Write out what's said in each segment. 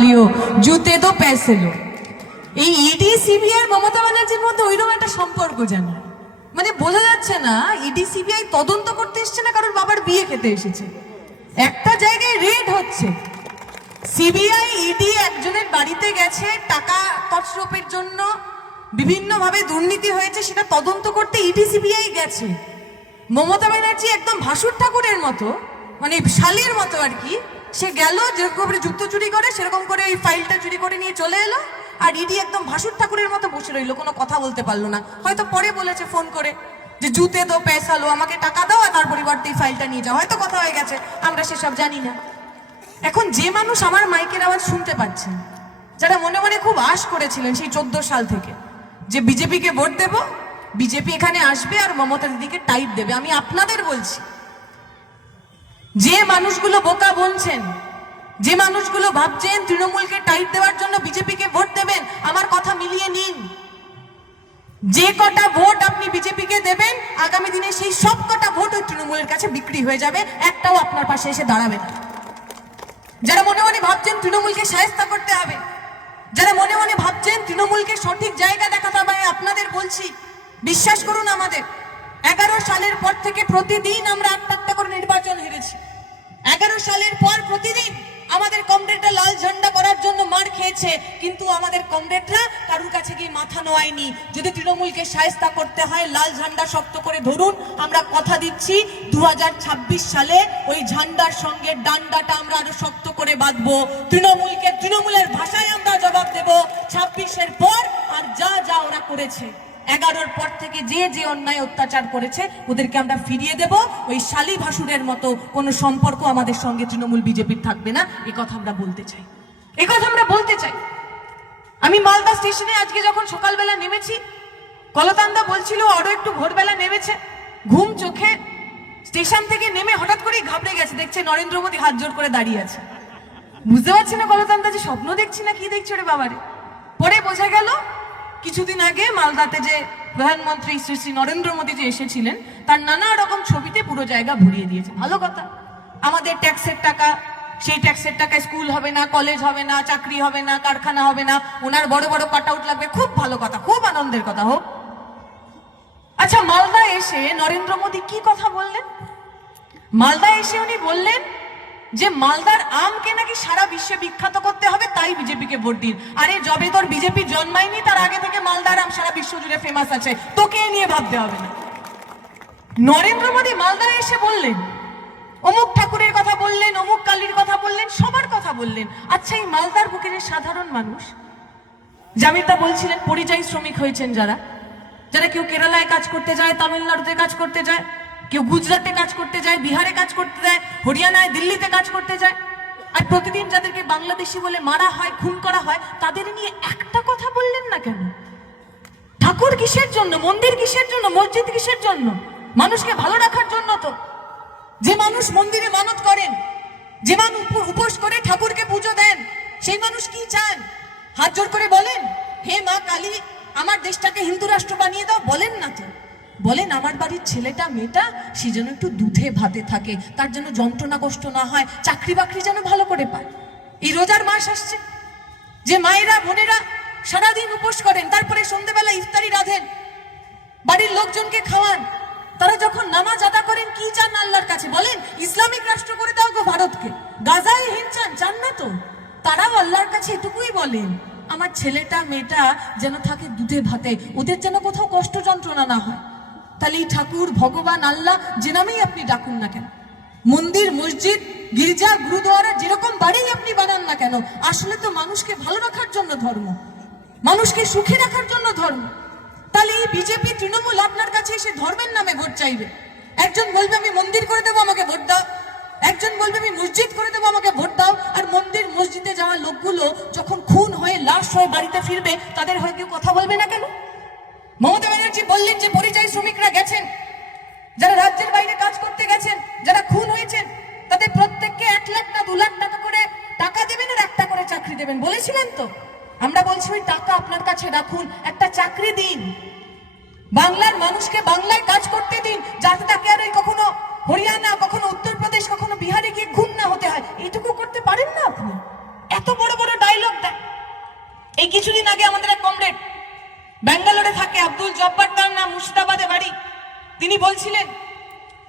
लियो जूते दो पैसे लो। এই ইডি সিবিআই মমতা ব্যানার্জির মধ্যে ওইরকম একটা সম্পর্ক জানা, মানে বোঝা যাচ্ছে না ইডি সিবিআই তদন্ত করতে এসেছে না কারোর বাবার বিয়ে খেতে এসেছে। একটা জায়গায় রেড হচ্ছে, সিবিআই ইডি একজনের বাড়িতে গেছে টাকা তছরূপের জন্য, বিভিন্ন ভাবে দুর্নীতি হয়েছে সেটা তদন্ত করতে ইডি সিবিআই গেছে। মমতা ব্যানার্জি একদম ভাসুর ঠাকুরের মতো, মানে শালির মতো আর কি, সে গেল যেরকম করে জুতো চুরি করে সেরকম করে ওই ফাইলটা চুরি করে নিয়ে চলে এলো, আর ইডি একদম ভাসুর ঠাকুরের মতো বসে রইলো, কোনো কথা বলতে পারলো না। হয়তো পরে বলেছে ফোন করে যে জুতে দো পয়সা লো, আমাকে টাকা দাও আর তার পরিবর্তে এই ফাইলটা নিয়ে যাও, হয়তো কথা হয়ে গেছে, আমরা সেসব জানি না। এখন যে মানুষ আমার মাইকের আওয়াজ শুনতে পাচ্ছেন, যারা মনে মনে খুব আশ করেছিলেন সেই 14 সাল থেকে যে বিজেপিকে ভোট দেব, বিজেপি এখানে আসবে আর মমতা দিদিকে টাইট দেবে, আমি আপনাদের বলছি, যে মানুষগুলো বোকা বলছেন, যে মানুষগুলো ভাবছেন তৃণমূলকে টাইট দেওয়ার জন্য বিজেপিকে ভোট দেবেন, আমার কথা মিলিয়ে নিন। যে কটা ভোট আপনি বিজেপিকে দেবেন আগামী দিনে সেই সব কটা ভোট ওই তৃণমূলের কাছে বিক্রি হয়ে যাবে, একটাও আপনার পাশে এসে দাঁড়াবে না। যারা মনে মনে ভাবছেন তৃণমূলকে শায়েস্তা করতে হবে, যারা মনে মনে ভাবছেন তৃণমূলকে সঠিক জায়গা দেখাতে হবে, আপনাদের বলছি বিশ্বাস করুন, আমাদের 11 সালের পর থেকে প্রতিদিন আমরা 8টা করে নির্বাচন হেরেছি। 11 সালের পর প্রতিদিন আমাদের কমরেডরা লাল ঝান্ডা করার জন্য মার খেয়েছে, কিন্তু আমাদের কমরেডরা কারুর কাছে গিয়ে মাথা নোয়ায়নি। যদি তৃণমূলকে শায়েস্তা করতে হয় লাল ঝান্ডা শক্ত করে ধরুন, আমরা কথা দিচ্ছি 2026 সালে ওই ঝান্ডার সঙ্গে ডান্ডাটা আমরা আরো শক্ত করে বাঁধবো। তৃণমূলকে তৃণমূলের ভাষায় আমরা জবাব দেব। 26-এর পর আর যা যা ওরা করেছে, 11-র পর থেকে যে যে অন্যায় অত্যাচার করেছে ওদেরকে আমরা ফিরিয়ে দেব। ওই শালী ভাসুরের মতো কোনো সম্পর্ক আমাদের সঙ্গে তৃণমূল বিজেপির থাকবে না, এ কথা আমরা বলতে চাই, এ কথা আমরা বলতে চাই। আমি মালদা স্টেশনে আজকে যখন সকালবেলা নেমেছি, কলতান্দা বলছিল আরো একটু ভোরবেলা নেমেছে, ঘুম চোখে স্টেশন থেকে নেমে হঠাৎ করেই ঘাবড়ে গেছে, দেখছে নরেন্দ্র মোদী হাত জোড় করে দাঁড়িয়ে আছে। বুঝতে পারছি না কলতান্দা যে স্বপ্ন দেখছি না কি দেখছি রে বাবারে। পরে বোঝা গেল কিছুদিন আগে মালদাতে যে প্রধানমন্ত্রী শ্রী শ্রী নরেন্দ্র মোদী যে এসেছিলেন, তার নানা রকম ছবিতে পুরো জায়গা ভরিয়ে দিয়েছে। ভালো কথা, আমাদের ট্যাক্সের টাকা, সেই ট্যাক্সের টাকায় স্কুল হবে না, কলেজ হবে না, চাকরি হবে না, কারখানা হবে না, ওনার বড় বড় কাট আউট লাগবে, খুব ভালো কথা, খুব আনন্দের কথা হোক। আচ্ছা, মালদা এসে নরেন্দ্র মোদী কি কথা বললেন? মালদা এসে উনি বললেন যে মালদার আমকে নাকি সারা বিশ্বে বিখ্যাত করতে হবে, তাই বিজেপিকে ভোট দিন। আরে যবে তোর বিজেপি জন্মায়নি তার আগে থেকে মালদার আম সারা বিশ্ব জুড়ে ফেমাস আছে, তোকে নিয়ে ভাবতে হবে না। নরেন্দ্র মোদী মালদায় এসে বললেন, অমুক ঠাকুরের কথা বললেন, অমুক কালীর কথা বললেন, সবার কথা বললেন। আচ্ছা, এই মালদার বুকের সাধারণ মানুষ, জামিরদা বলছিলেন পরিযায়ী শ্রমিক হয়েছেন যারা, যারা কেউ কেরালায় কাজ করতে যায়, তামিলনাড়ুতে কাজ করতে যায়, কেউ গুজরাটে কাজ করতে যায়, বিহারে কাজ করতে যায়, হরিয়ানায় দিল্লিতে কাজ করতে যায়, আর প্রতিদিন যাদেরকে বাংলাদেশি বলে মারা হয়, খুন করা হয়, তাদের নিয়ে একটা কথা বললেন না কেন? ঠাকুর কিসের জন্য, মন্দির কিসের জন্য, মসজিদ কিসের জন্য? মানুষকে ভালো রাখার জন্য তো। যে মানুষ মন্দিরে মানত করেন, যে মানুষ উপোস করে ঠাকুরকে পুজো দেন, সেই মানুষ কি চান? হাত জোড় করে বলেন হে মা কালী আমার দেশটাকে হিন্দু রাষ্ট্র বানিয়ে দাও? বলেন না তো। বলেন আমার বাড়ির ছেলেটা মেয়েটা সে যেন একটু দুধে ভাতে থাকে, তার যেন যন্ত্রণা কষ্ট না হয়, চাকরি বাকরি যেন ভালো করে পায়। এই রোজার মাস আসছে, যে মায়েরা বোনেরা সারাদিন উপোস করেন, তারপরে সন্ধ্যেবেলা ইফতারি রাঁধেন, বাড়ির লোকজনকে খাওয়ান, তারা যখন নামাজ আদা করেন কি চান আল্লাহর কাছে? বলেন ইসলামিক রাষ্ট্র করে দাও গো ভারতকে। গাজায় হিংসান চান না তো? তারাও আল্লাহর কাছে এটুকুই বলেন, আমার ছেলেটা মেয়েটা যেন থাকে দুধে ভাতে, ওদের যেন কোথাও কষ্ট যন্ত্রণা না হয়। তাহলে এই ঠাকুর, ভগবান, আল্লাহ যে নামেই আপনি ডাকুন না কেন, মন্দির, মসজিদ, গির্জা, গুরুদুয়ারা যেরকম বাড়ি আপনি বানান না কেন, আসলে তো মানুষকে ভালো রাখার জন্য ধর্ম, মানুষকে সুখী রাখার জন্য ধর্ম। তাহলে এই বিজেপি তৃণমূল আপনার কাছে এসে ধর্মের নামে ভোট চাইবে। একজন বলবে আমি মন্দির করে দেবো, আমাকে ভোট দাও। একজন বলবে আমি মসজিদ করে দেবো, আমাকে ভোট দাও। আর মন্দির মসজিদে যাওয়া লোকগুলো যখন খুন হয়ে লাশ হয়ে বাড়িতে ফিরবে, তাদের হয়ে কেউ কথা বলবে না কেন? মমতা ব্যানার্জি বললেন যে পরিযায়ী শ্রমিকরা গেছেন, যারা রাজ্যের বাইরে কাজ করতে গেছেন, যারা খুন হয়েছেন, তাদের প্রত্যেককে 1 লাখ না 2 লাখ টাকা করে টাকা দেবেন আর একটা করে চাকরি দেবেন বলেছিলেন তো। আমরা বলছি ওই টাকা আপনার কাছে রাখুন, একটা চাকরি দিন, বাংলার মানুষকে বাংলায় কাজ করতে দিন, যাতে তাকে আর কখনো হরিয়ানা, কখনো উত্তরপ্রদেশ, কখনো বিহারে গিয়ে খুন না হতে হয়। এইটুকু করতে পারেন না আপনি? এত বড় বড় ডায়লগ কিছুদিন আগে আমাদের এক কমরেড ব্যাঙ্গালোরে থাকে, আব্দুল জব্বার তার নাম, মুর্শিদাবাদে বাড়ি, তিনি বলছিলেন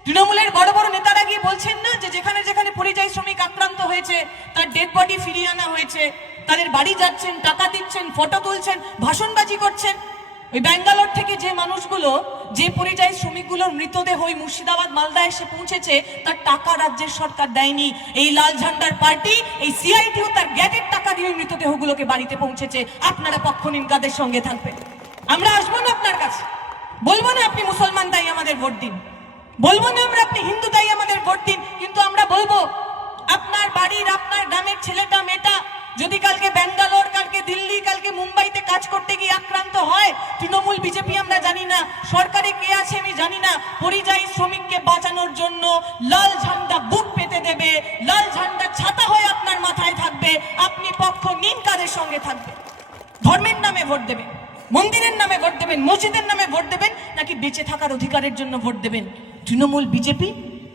তৃণমূলের বড় বড় নেতারা গিয়ে বলছেন না যে যেখানে যেখানে পরিযায়ী শ্রমিক আক্রান্ত হয়েছে তার ডেড বডি ফিরিয়ে আনা হয়েছে, তাদের বাড়ি যাচ্ছেন, টাকা দিচ্ছেন, ফটো তুলছেন, ভাষণবাজি করছেন। ওই ব্যাঙ্গালোর থেকে যে মানুষগুলো, যে পরিযায়ী শ্রমিকগুলোর মৃতদেহ ওই মুর্শিদাবাদ মালদা এসে পৌঁছেছে, তার টাকা রাজ্যের সরকার দেয়নি। এই লাল ঝান্ডার পার্টি, এই সিআইটিও তার গ্যাটের টাকা দিয়ে ওই মৃতদেহগুলোকে বাড়িতে পৌঁছেছে। আপনারা পক্ষ নিন, কাদের সঙ্গে থাকবেন? আমরা আসবো না আপনার কাছে, বলবো না আপনি মুসলমান তাই আমাদের ভোট দিন, বলবো না আমরা আপনি হিন্দু তাই আমাদের ভোট দিন, কিন্তু আমরা বলবো আপনার বাড়ির, আপনার গ্রামের ছেলেটা মেয়েটা যদি কালকে ব্যাঙ্গালোর, কালকে দিল্লি, কালকে মুম্বাইতে কাজ করতে গিয়ে আক্রান্ত হয়, তৃণমূল বিজেপি আমরা জানি না, সরকারে কে আছে আমি জানি না, পরিযায়ী শ্রমিককে বাঁচানোর জন্য লাল ঝান্ডা বুক পেতে দেবে, লাল ঝান্ডা ছাতা হয়ে আপনার মাথায় থাকবে। আপনি পক্ষ নিন, কাদের সঙ্গে থাকবে? ধর্মের নামে ভোট দেবেন, মন্দিরের নামে ভোট দেবেন, মসজিদের নামে ভোট দেবেন, নাকি বেঁচে থাকার অধিকারের জন্য ভোট দেবেন? তৃণমূল বিজেপি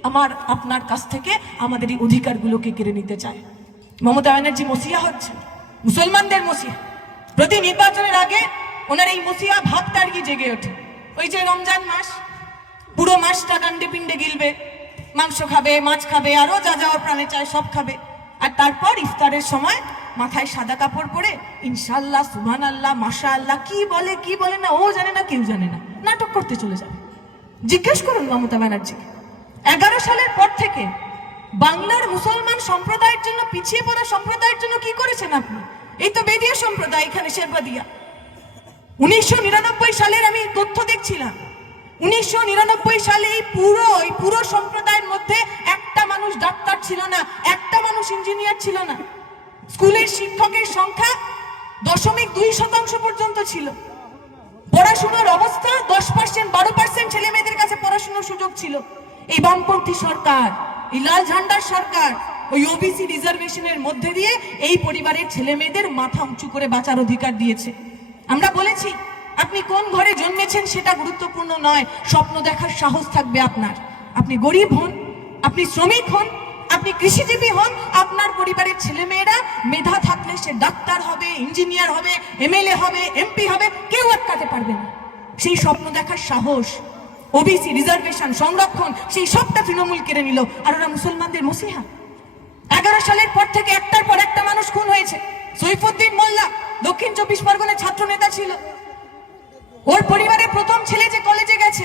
আমার আপনার কাছ থেকে আমাদের এই অধিকারগুলোকে কেড়ে নিতে চায়। মমতা ব্যানার্জি মসিহা হচ্ছে, মুসলমানদের মসিহা। প্রতি নির্বাচনের আগে ওনার এই মসিহা ভাবটা আর কি জেগে ওঠে। ওই যে রমজান মাস, পুরো মাসটা ডান্ডে পিণ্ডে গিলবে, মাংস খাবে, মাছ খাবে, আরো যা যাওয়ার প্রাণে চায় সব খাবে, আর তারপর ইফতারের সময় মাথায় সাদা কাপড় পরে ইনশাল্লাহ, সুবহানাল্লাহ, মাশাআল্লাহ কি বলে না, ও জানে না, কেউ জানে না, নাটক করতে চলে যাবে। জিজ্ঞেস করুন মমতা ব্যানার্জি, 11 সালের পর থেকে বাংলার মুসলমান সম্প্রদায়ের জন্য, পিছিয়ে পড়া সম্প্রদায়ের জন্য কি করেছেন আপনি? এই তো বেদিয়া সম্প্রদায়, এখানে শেরবাদিয়া। 1999 সালের আমি তথ্য দেখছিলাম, 1999 সালে এই পুরো সম্প্রদায়ের মধ্যে একটা মানুষ ডাক্তার ছিল না, একটা মানুষ ইঞ্জিনিয়ার ছিল না। স্কুলের শিক্ষকের সংখ্যা 0.2% পর্যন্ত ছিল। পড়াশোনার অবস্থা 10%, 12% ছেলে মেয়েদের কাছে পড়াশোনার সুযোগ ছিল। এই বামপন্থী সরকার, এই লাল ঝান্ডার সরকার ওই ওবিসি রিজার্ভেশনের মধ্যে দিয়ে এই পরিবারের ছেলে মেয়েদের মাথা উঁচু করে বাঁচার অধিকার দিয়েছে। আমরা বলেছি আপনি কোন ঘরে জন্মেছেন সেটা গুরুত্বপূর্ণ নয়, স্বপ্ন দেখার সাহস থাকবে আপনার। আপনি গরিব হন, আপনি শ্রমিক হন, আপনি কৃষিজীবী হন, আপনার পরিবারের ছেলে মেয়েরা মেধা থাকলে সে ডাক্তার হবে, ইঞ্জিনিয়ার হবে, এমএলএ হবে, এমপি হবে, কেউ আটকাতে পারবে না। সেই স্বপ্ন দেখার সাহস, ওবিসি রিজার্ভেশন, সংরক্ষণ, সেই সবটা তৃণমূল কেড়ে নিল। আর ওরা মুসলমানদের মসিহা। 11 সালের পর থেকে একটার পর একটা মানুষ খুন হয়েছে। সৈফুদ্দিন মোল্লা দক্ষিণ 24 পরগনার ছাত্র নেতা ছিল, ওর পরিবারের প্রথম ছেলে যে কলেজে গেছে,